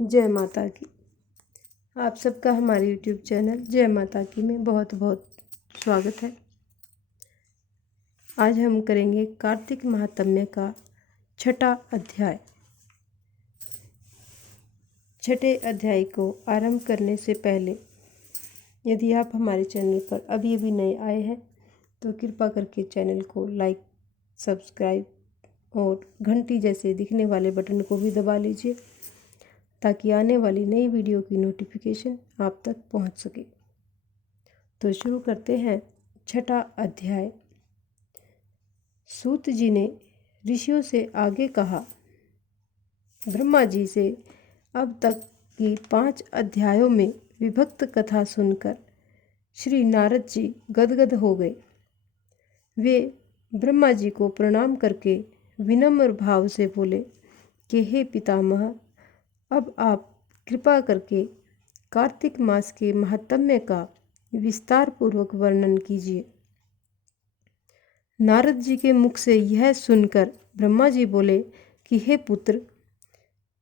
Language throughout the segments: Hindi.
जय माता की। आप सबका हमारे YouTube चैनल जय माता की में बहुत बहुत स्वागत है। आज हम करेंगे कार्तिक महात्म्य का छठा अध्याय। छठे अध्याय को आरंभ करने से पहले यदि आप हमारे चैनल पर अभी अभी नए आए हैं तो कृपा करके चैनल को लाइक, सब्सक्राइब और घंटी जैसे दिखने वाले बटन को भी दबा लीजिए ताकि आने वाली नई वीडियो की नोटिफिकेशन आप तक पहुंच सके। तो शुरू करते हैं छठा अध्याय। सूत जी ने ऋषियों से आगे कहा, ब्रह्मा जी से अब तक की 5 अध्यायों में विभक्त कथा सुनकर श्री नारद जी गदगद हो गए। वे ब्रह्मा जी को प्रणाम करके विनम्र भाव से बोले कि हे पितामह, अब आप कृपा करके कार्तिक मास के महात्म्य का विस्तार पूर्वक वर्णन कीजिए। नारद जी के मुख से यह सुनकर ब्रह्मा जी बोले कि हे पुत्र,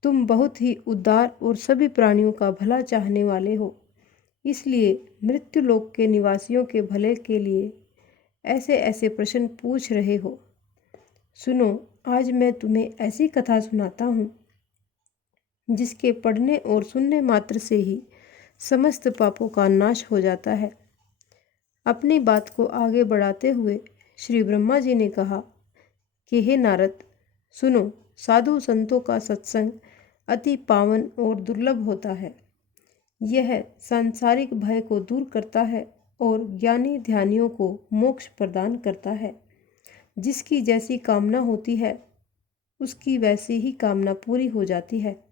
तुम बहुत ही उदार और सभी प्राणियों का भला चाहने वाले हो, इसलिए मृत्युलोक के निवासियों के भले के लिए ऐसे ऐसे प्रश्न पूछ रहे हो। सुनो, आज मैं तुम्हें ऐसी कथा सुनाता हूँ जिसके पढ़ने और सुनने मात्र से ही समस्त पापों का नाश हो जाता है। अपनी बात को आगे बढ़ाते हुए श्री ब्रह्मा जी ने कहा कि हे नारद, सुनो, साधु संतों का सत्संग अति पावन और दुर्लभ होता है। यह सांसारिक भय को दूर करता है और ज्ञानी ध्यानियों को मोक्ष प्रदान करता है। जिसकी जैसी कामना होती है उसकी वैसी ही कामना पूरी हो जाती है।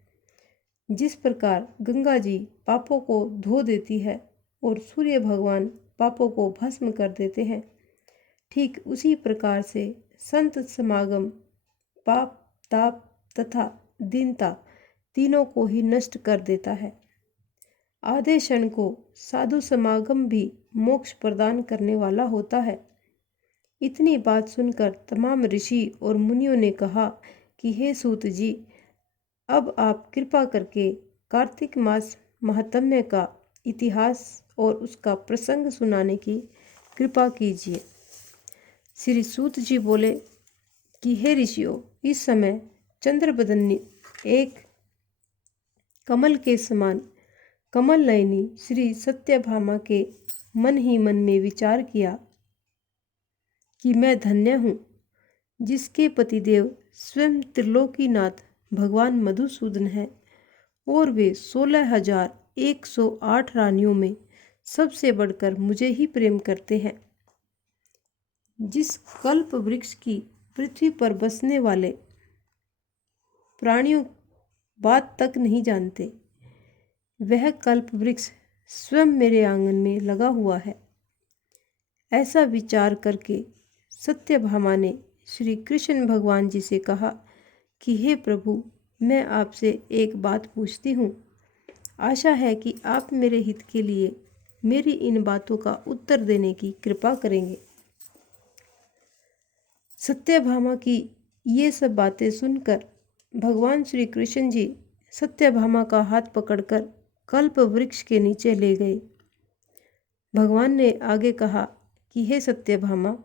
जिस प्रकार गंगा जी पापों को धो देती है और सूर्य भगवान पापों को भस्म कर देते हैं, ठीक उसी प्रकार से संत समागम पाप, ताप तथा दीनता तीनों को ही नष्ट कर देता है। आधे क्षण को साधु समागम भी मोक्ष प्रदान करने वाला होता है। इतनी बात सुनकर तमाम ऋषि और मुनियों ने कहा कि हे सूत जी, अब आप कृपा करके कार्तिक मास महात्म्य का इतिहास और उसका प्रसंग सुनाने की कृपा कीजिए। श्री सूत जी बोले कि हे ऋषियों, इस समय चंद्रबदनी एक कमल के समान कमल नयनी श्री सत्यभामा के मन ही मन में विचार किया कि मैं धन्य हूँ, जिसके पतिदेव स्वयं त्रिलोकीनाथ भगवान मधुसूदन हैं और वे 16,108 रानियों में सबसे बढ़कर मुझे ही प्रेम करते हैं। जिस कल्प वृक्ष की पृथ्वी पर बसने वाले प्राणियों बात तक नहीं जानते, वह कल्प वृक्ष स्वयं मेरे आंगन में लगा हुआ है। ऐसा विचार करके सत्यभामा ने श्री कृष्ण भगवान जी से कहा कि हे प्रभु, मैं आपसे एक बात पूछती हूँ। आशा है कि आप मेरे हित के लिए मेरी इन बातों का उत्तर देने की कृपा करेंगे। सत्यभामा की ये सब बातें सुनकर भगवान श्री कृष्ण जी सत्यभामा का हाथ पकड़कर कल्प वृक्ष के नीचे ले गए। भगवान ने आगे कहा कि हे सत्यभामा,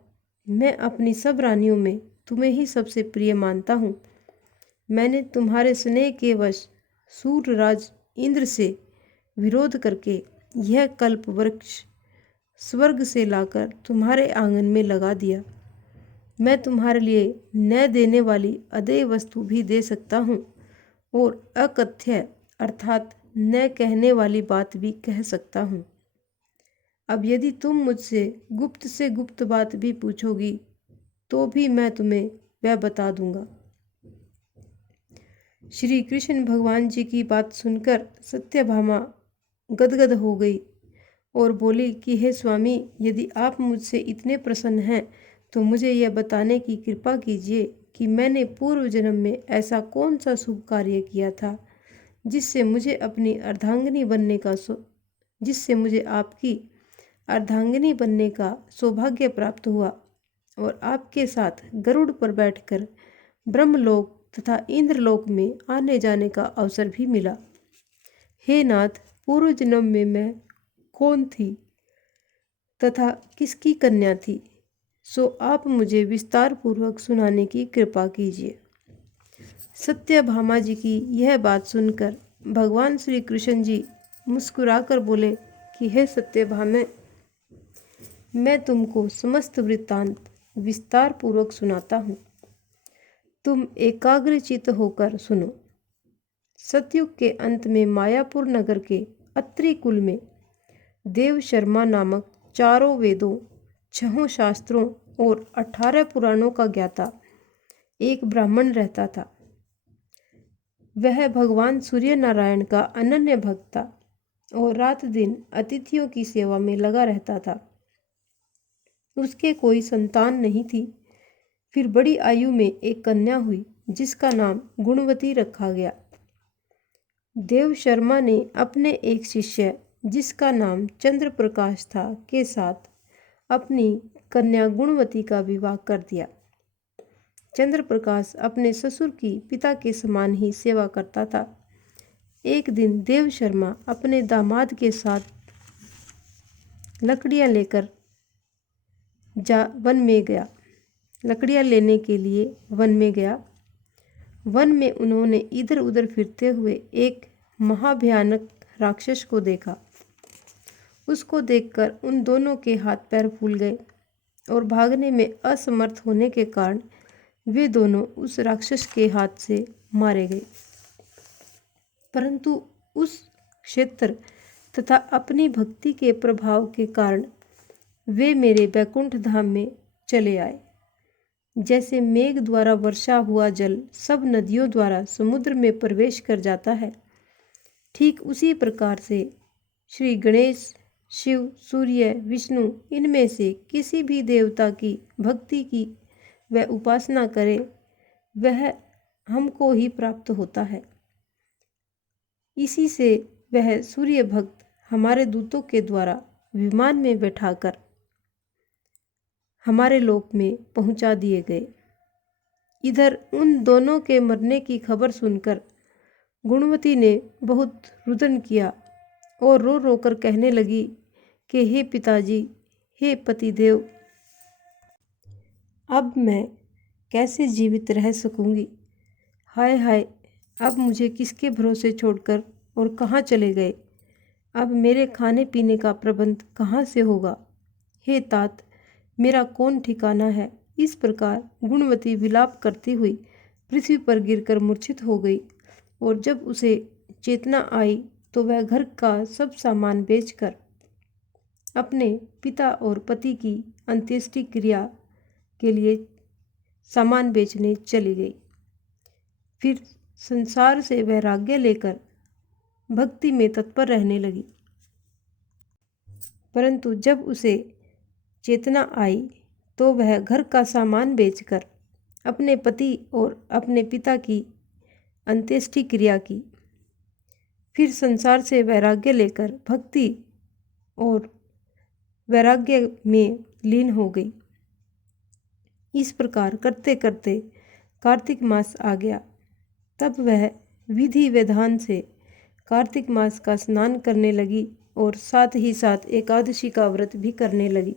मैं अपनी सब रानियों में तुम्हें ही सबसे प्रिय मानता हूँ। मैंने तुम्हारे स्नेह के वश सूर्यराज इंद्र से विरोध करके यह कल्प वृक्ष स्वर्ग से लाकर तुम्हारे आंगन में लगा दिया। मैं तुम्हारे लिए न देने वाली अदेय वस्तु भी दे सकता हूँ और अकथ्य अर्थात न कहने वाली बात भी कह सकता हूँ। अब यदि तुम मुझसे से गुप्त बात भी पूछोगी तो भी मैं तुम्हें वह बता दूंगा। श्री कृष्ण भगवान जी की बात सुनकर सत्यभामा गदगद हो गई और बोली कि हे स्वामी, यदि आप मुझसे इतने प्रसन्न हैं तो मुझे यह बताने की कृपा कीजिए कि मैंने पूर्व जन्म में ऐसा कौन सा शुभ कार्य किया था जिससे मुझे आपकी अर्धांगिनी बनने का सौभाग्य प्राप्त हुआ और आपके साथ गरुड़ पर बैठकर ब्रह्मलोक तथा इंद्रलोक में आने जाने का अवसर भी मिला। हे नाथ, पूर्व जन्म में मैं कौन थी तथा किसकी कन्या थी, सो आप मुझे विस्तार पूर्वक सुनाने की कृपा कीजिए। सत्यभामा जी की यह बात सुनकर भगवान श्री कृष्ण जी मुस्कुराकर बोले कि हे सत्यभामे, मैं तुमको समस्त वृत्तांत विस्तार पूर्वक सुनाता हूँ। तुम एकाग्रचित्त होकर सुनो। सतयुग के अंत में मायापुर नगर के अत्रि कुल में देव शर्मा नामक चारों वेदों, 6 शास्त्रों और 18 पुराणों का ज्ञाता एक ब्राह्मण रहता था। वह भगवान सूर्य नारायण का अनन्य भक्त था और रात दिन अतिथियों की सेवा में लगा रहता था। उसके कोई संतान नहीं थी। फिर बड़ी आयु में एक कन्या हुई जिसका नाम गुणवती रखा गया। देव शर्मा ने अपने एक शिष्य जिसका नाम चंद्र प्रकाश था के साथ अपनी कन्या गुणवती का विवाह कर दिया। चंद्र प्रकाश अपने ससुर की पिता के समान ही सेवा करता था। एक दिन देव शर्मा अपने दामाद के साथ लकड़ियां लेकर वन में गया। लकड़ियां लेने के लिए वन में गया। वन में उन्होंने इधर उधर फिरते हुए एक महाभयानक राक्षस को देखा। उसको देखकर उन दोनों के हाथ पैर फूल गए और भागने में असमर्थ होने के कारण वे दोनों उस राक्षस के हाथ से मारे गए। परंतु उस क्षेत्र तथा अपनी भक्ति के प्रभाव के कारण वे मेरे वैकुंठ धाम में चले आए। जैसे मेघ द्वारा वर्षा हुआ जल सब नदियों द्वारा समुद्र में प्रवेश कर जाता है, ठीक उसी प्रकार से श्री गणेश, शिव, सूर्य, विष्णु इनमें से किसी भी देवता की भक्ति की वह उपासना करे, वह हमको ही प्राप्त होता है। इसी से वह सूर्य भक्त हमारे दूतों के द्वारा विमान में बैठाकर हमारे लोक में पहुंचा दिए गए। इधर उन दोनों के मरने की खबर सुनकर गुणवती ने बहुत रुदन किया और रो रो कर कहने लगी कि हे पिताजी, हे पतिदेव, अब मैं कैसे जीवित रह सकूंगी। हाय हाय, अब मुझे किसके भरोसे छोड़कर और कहाँ चले गए। अब मेरे खाने पीने का प्रबंध कहाँ से होगा। हे तात, मेरा कौन ठिकाना है। इस प्रकार गुणवती विलाप करती हुई पृथ्वी पर गिरकर मूर्छित हो गई और जब उसे चेतना आई तो वह घर का सब सामान बेचकर अपने पिता और पति की अंत्येष्टि क्रिया के लिए सामान बेचने चली गई। फिर संसार से वैराग्य लेकर भक्ति में तत्पर रहने लगी। परंतु जब उसे चेतना आई तो वह घर का सामान बेचकर अपने पति और अपने पिता की अंत्येष्टि क्रिया की। फिर संसार से वैराग्य लेकर भक्ति और वैराग्य में लीन हो गई। इस प्रकार करते करते कार्तिक मास आ गया। तब वह विधि विधान से कार्तिक मास का स्नान करने लगी और साथ ही साथ एकादशी का व्रत भी करने लगी।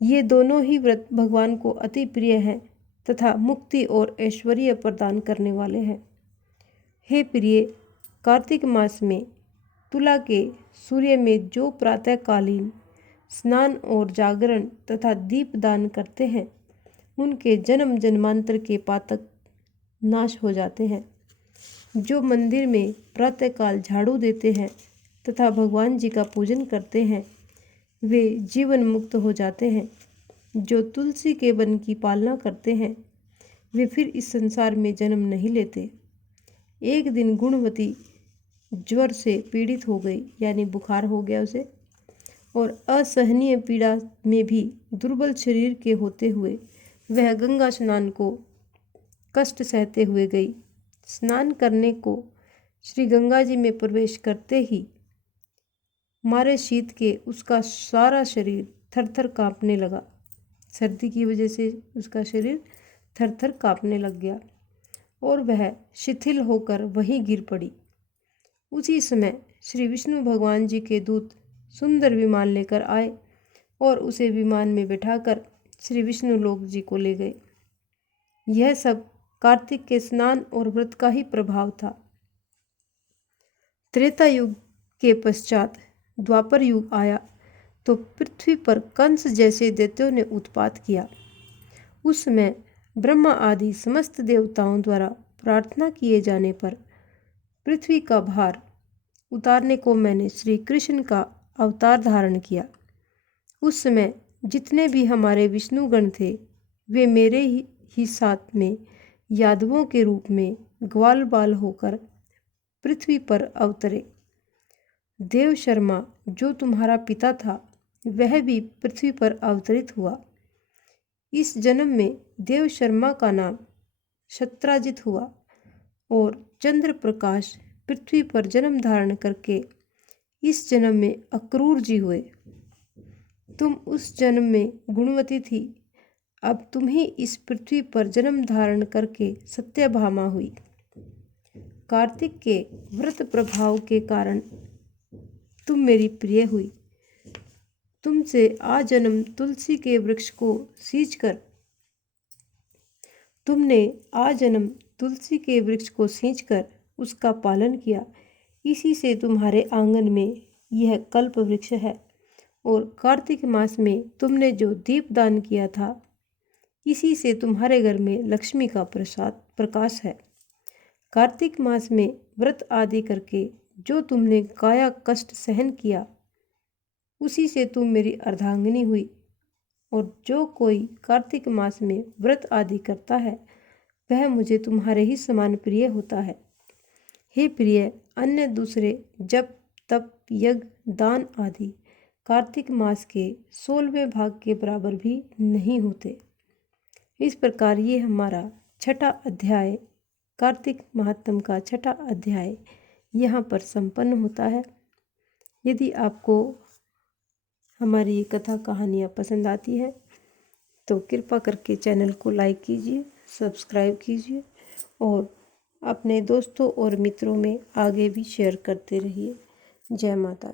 ये दोनों ही व्रत भगवान को अति प्रिय हैं तथा मुक्ति और ऐश्वर्य प्रदान करने वाले हैं। हे प्रिय, कार्तिक मास में तुला के सूर्य में जो प्रातःकालीन स्नान और जागरण तथा दीप दान करते हैं, उनके जन्म जन्मांतर के पातक नाश हो जाते हैं। जो मंदिर में प्रातःकाल झाड़ू देते हैं तथा भगवान जी का पूजन करते हैं, वे जीवन मुक्त हो जाते हैं। जो तुलसी के वन की पालना करते हैं, वे फिर इस संसार में जन्म नहीं लेते। एक दिन गुणवती ज्वर से पीड़ित हो गई, यानी बुखार हो गया उसे, और असहनीय पीड़ा में भी दुर्बल शरीर के होते हुए वह गंगा स्नान को कष्ट सहते हुए गई। स्नान करने को श्री गंगा जी में प्रवेश करते ही मारे शीत के उसका सारा शरीर थरथर कांपने लगा। सर्दी की वजह से उसका शरीर थरथर कांपने लग गया और वह शिथिल होकर वहीं गिर पड़ी। उसी समय श्री विष्णु भगवान जी के दूत सुंदर विमान लेकर आए और उसे विमान में बिठाकर श्री विष्णु लोक जी को ले गए। यह सब कार्तिक के स्नान और व्रत का ही प्रभाव था। त्रेता युग के पश्चात द्वापर युग आया तो पृथ्वी पर कंस जैसे दैत्यों ने उत्पात किया। उस समय ब्रह्मा आदि समस्त देवताओं द्वारा प्रार्थना किए जाने पर पृथ्वी का भार उतारने को मैंने श्री कृष्ण का अवतार धारण किया। उस समय जितने भी हमारे विष्णुगण थे वे मेरे ही साथ में यादवों के रूप में ग्वाल बाल होकर पृथ्वी पर अवतरे। देव शर्मा जो तुम्हारा पिता था वह भी पृथ्वी पर अवतरित हुआ। इस जन्म में देव शर्मा का नाम शत्राजित हुआ और चंद्र प्रकाश पृथ्वी पर जन्म धारण करके इस जन्म में अक्रूर जी हुए। तुम उस जन्म में गुणवती थी, अब तुम ही इस पृथ्वी पर जन्म धारण करके सत्यभामा हुई। कार्तिक के व्रत प्रभाव के कारण तुम मेरी प्रिय हुई। तुमसे आजन्म तुलसी के वृक्ष को सींचकर तुमने आजन्म तुलसी के वृक्ष को सींचकर उसका पालन किया। इसी से तुम्हारे आंगन में यह कल्प वृक्ष है और कार्तिक मास में तुमने जो दीप दान किया था इसी से तुम्हारे घर में लक्ष्मी का प्रकाश है। कार्तिक मास में व्रत आदि करके जो तुमने काया कष्ट सहन किया उसी से तुम मेरी अर्धांगिनी हुई। और जो कोई कार्तिक मास में व्रत आदि करता है वह मुझे तुम्हारे ही समान प्रिय होता है। हे प्रिय, अन्य दूसरे जप तप यज्ञ दान आदि कार्तिक मास के 16वें भाग के बराबर भी नहीं होते। इस प्रकार ये हमारा छठा अध्याय, कार्तिक महात्म का छठा अध्याय यहाँ पर संपन्न होता है। यदि आपको हमारी ये कथा कहानियाँ पसंद आती है तो कृपा करके चैनल को लाइक कीजिए, सब्सक्राइब कीजिए और अपने दोस्तों और मित्रों में आगे भी शेयर करते रहिए। जय माता।